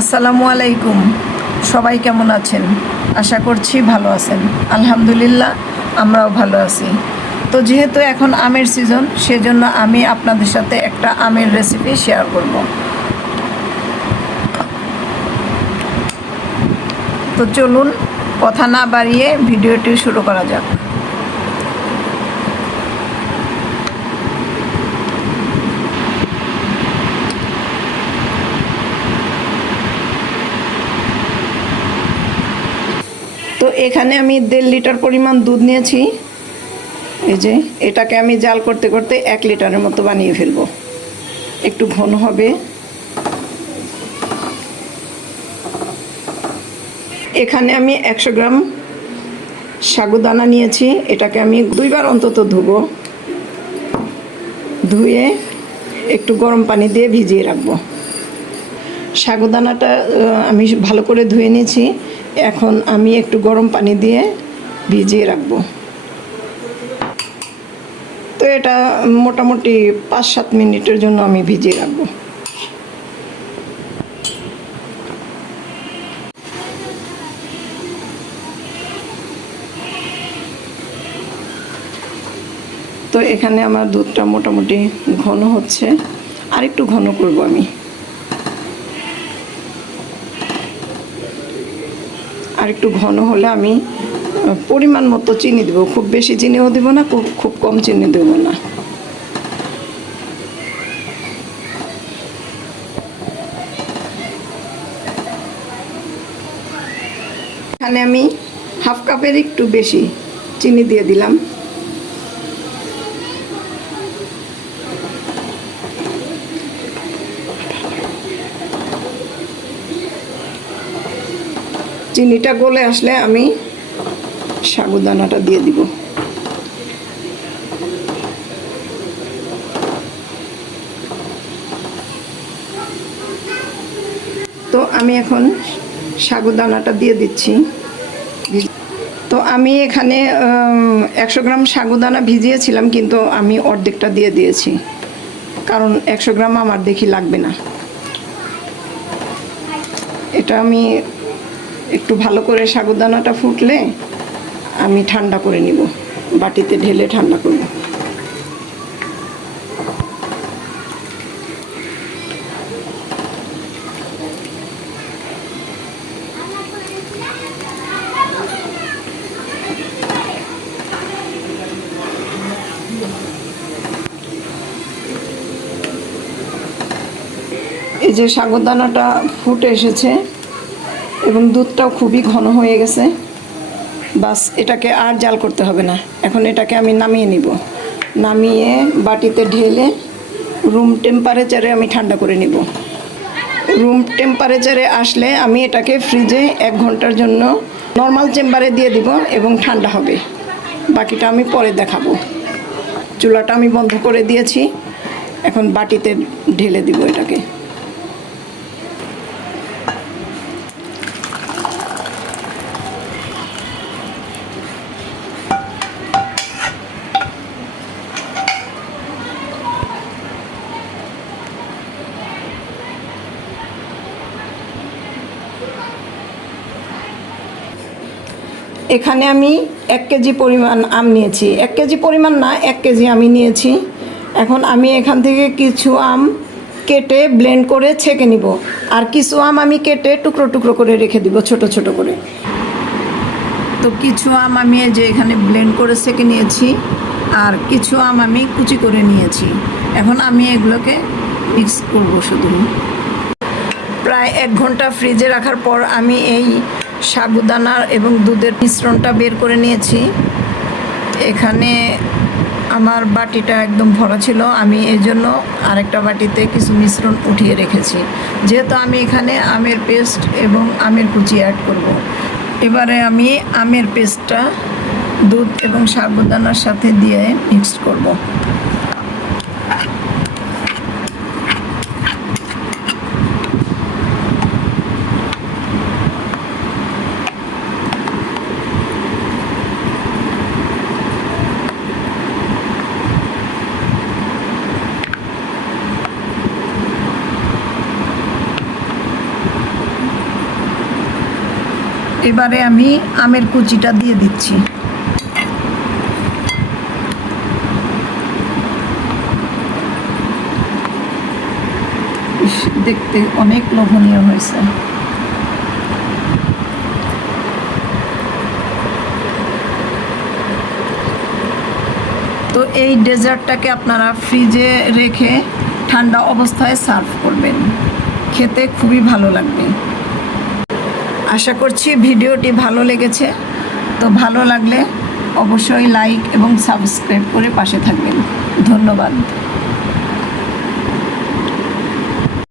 আসসালামু আলাইকুম। সবাই কেমন আছেন? আশা করছি ভালো আছেন। আলহামদুলিল্লাহ, আমরাও ভালো আছি। তো যেহেতু এখন আমের সিজন সেজন্য আমি আপনাদের সাথে একটা আমের রেসিপি শেয়ার করব। তো চলুন, কথা না বাড়িয়ে ভিডিওটি শুরু করা যাক। এখানে আমি দেড় লিটার পরিমাণ দুধ নিয়েছি। এই যে, এটাকে আমি জাল করতে করতে এক লিটারের মতো বানিয়ে ফেলব। একটু ঘন হবে। এখানে আমি একশো গ্রাম সাগুদানা নিয়েছি। এটাকে আমি দুইবার অন্তত ধুবো। ধুয়ে একটু গরম পানি দিয়ে ভিজিয়ে রাখব। সাগুদানাটা আমি ভালো করে ধুয়ে নিয়েছি। এখন আমি একটু গরম পানি দিয়ে ভিজিয়ে রাখব। তো এটা মোটামুটি পাঁচ সাত মিনিটের জন্য আমি ভিজিয়ে রাখব। তো এখানে আমার দুধটা মোটামুটি ঘন হচ্ছে। আর একটু ঘন করব আমি। আর একটু ঘন হলে আমি পরিমাণ মতো চিনি দেবো। খুব বেশি চিনিও দেবো না, খুব খুব কম চিনি দেবো না। এখানে আমি হাফ কাপের একটু বেশি চিনি দিয়ে দিলাম। চিনিটা গলে আসলে আমি সাগুদানাটা দিয়ে দিব। তো আমি এখন সাগুদানাটা দিয়ে দিচ্ছি। তো আমি এখানে একশো গ্রাম সাগুদানা ভিজিয়েছিলাম, কিন্তু আমি অর্ধেকটা দিয়ে দিয়েছি। কারণ একশো গ্রাম আমার দেখি লাগবে না। এটা আমি একটু ভালো করে সাগুদানাটা ফুটলে আমি ঠান্ডা করে নিব। বাটিতে ঢেলে ঠান্ডা করব। এই যে সাগুদানাটা ফুটে এসেছে এবং দুধটাও খুবই ঘন হয়ে গেছে। বাস, এটাকে আর জাল করতে হবে না। এখন এটাকে আমি নামিয়ে নিব। নামিয়ে বাটিতে ঢেলে রুম টেম্পারেচারে আমি ঠান্ডা করে নিব। রুম টেম্পারেচারে আসলে আমি এটাকে ফ্রিজে এক ঘণ্টার জন্য নর্মাল চেম্বারে দিয়ে দিব এবং ঠান্ডা হবে। বাকিটা আমি পরে দেখাবো। চুলাটা আমি বন্ধ করে দিয়েছি। এখন বাটিতে ঢেলে দিব এটাকে। এখানে আমি এক কেজি পরিমাণ আম নিয়েছি। এক কেজি পরিমাণ না, এক কেজি আমি নিয়েছি। এখন আমি এখান থেকে কিছু আম কেটে ব্লেন্ড করে ছেঁকে নিব। আর কিছু আম আমি কেটে টুকরো টুকরো করে রেখে দিব, ছোট ছোট করে। তো কিছু আম আমি যে এখানে ব্লেন্ড করে ছেঁকে নিয়েছি, আর কিছু আম আমি কুচি করে নিয়েছি। এখন আমি এগুলোকে মিক্স করব শুধু। প্রায় এক ঘণ্টা ফ্রিজে রাখার পর আমি এই সাগুদানা এবং দুধের মিশ্রণটা বের করে নিয়েছি এখানে আমার বাটিটা একদম ভরা ছিল আমি এই জন্য আরেকটা বাটিতে কিছু মিশ্রণ উঠিয়ে রেখেছি যেহেতু আমি এখানে আমের পেস্ট এবং আমের কুচি অ্যাড করব। এবারে আমি আমের পেস্টটা দুধ এবং সাগুদানার সাথে দিয়ে মিক্সড করব। এবারে আমি আমের কুচিটা দিয়ে দিচ্ছি। দেখতে অনেক লোভনীয় হয়েছে। তো এই ডেজার্টটাকে আপনারা ফ্রিজে রেখে ঠান্ডা অবস্থায় সার্ভ করবেন। খেতে খুবই ভালো লাগবে। আশা করছি ভিডিওটি ভালো লেগেছে। তো ভালো লাগলে অবশ্যই লাইক এবং সাবস্ক্রাইব করে পাশে থাকবেন। ধন্যবাদ।